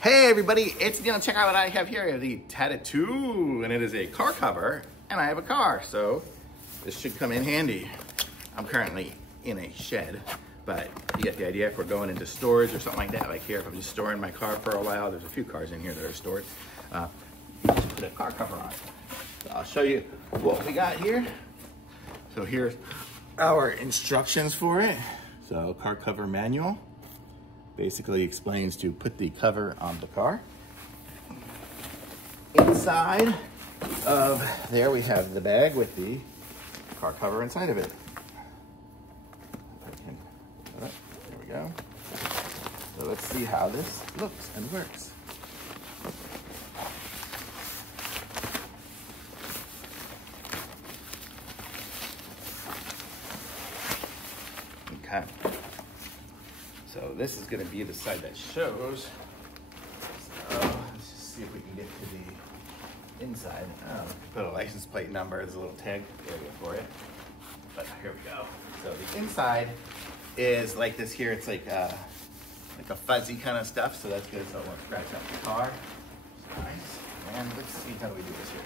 Hey everybody, it's Neil. Check out what I have here. I have the Tattoo, and it is a car cover, and I have a car, so this should come in handy. I'm currently in a shed, but you get the idea. If we're going into storage or something like that, like here, if I'm just storing my car for a while, there's a few cars in here that are stored, you just put a car cover on. So I'll show you what we got here. So here's our instructions for it. So car cover manual. Basically explains to put the cover on the car. Inside of there we have the bag with the car cover inside of it. There we go. So let's see how this looks and works. Okay. So this is going to be the side that shows. So let's just see if we can get to the inside. Oh, put a license plate number. There's a little tag area for it. But here we go. So the inside is like this here. It's like a fuzzy kind of stuff. So that's good. So it won't scratch up the car. It's nice. And let's see how we do this here.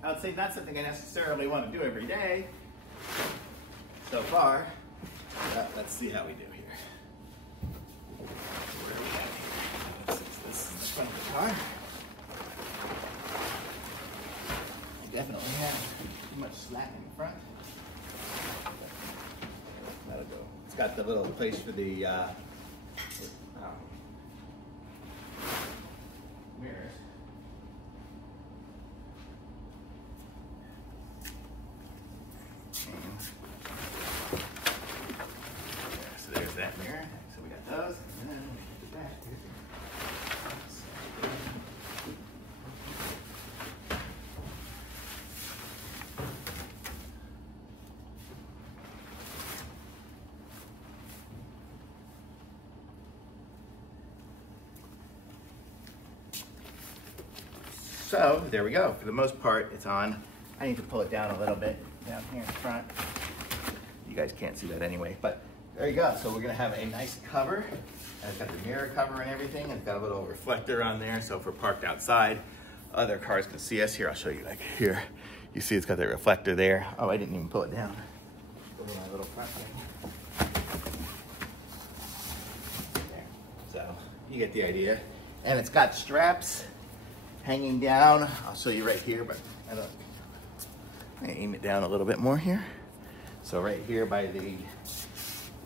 I would say not something I necessarily want to do every day so far. Let's see how we do here. Where are we at here? This is the front of the car. I definitely have too much slack in the front. That'll go. It's got the little place for the mirrors. So there's that mirror. So we got those. And then we get the back. So there we go. For the most part, it's on. I need to pull it down a little bit down here in front. You guys can't see that anyway, but there you go. So we're gonna have a nice cover. And it's got the mirror cover and everything. And it's got a little reflector on there. So if we're parked outside, other cars can see us. Here, I'll show you like here. You see it's got that reflector there. Oh, I didn't even pull it down. Go to my little front thing. There. So you get the idea. And it's got straps hanging down. I'll show you right here, but I aim it down a little bit more here. So right here by the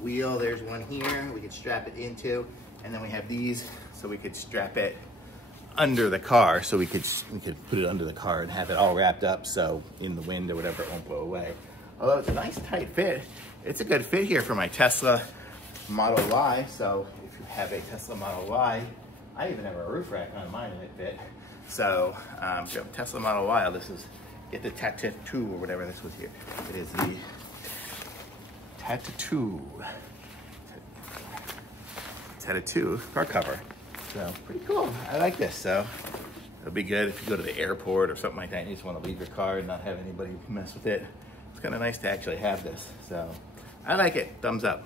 wheel, there's one here we could strap it into, and then we have these so we could strap it under the car, so we could put it under the car and have it all wrapped up so in the wind or whatever it won't blow away. Although it's a nice tight fit. It's a good fit here for my Tesla Model Y. So if you have a Tesla Model Y, I even have a roof rack on mine and it fit. So if you have a Tesla Model Y, this is get the Tattoo or whatever this was here. It is the Tattoo car cover. So pretty cool. I like this. So it'll be good if you go to the airport or something like that and you just want to leave your car and not have anybody mess with it. It's kind of nice to actually have this. So I like it. Thumbs up.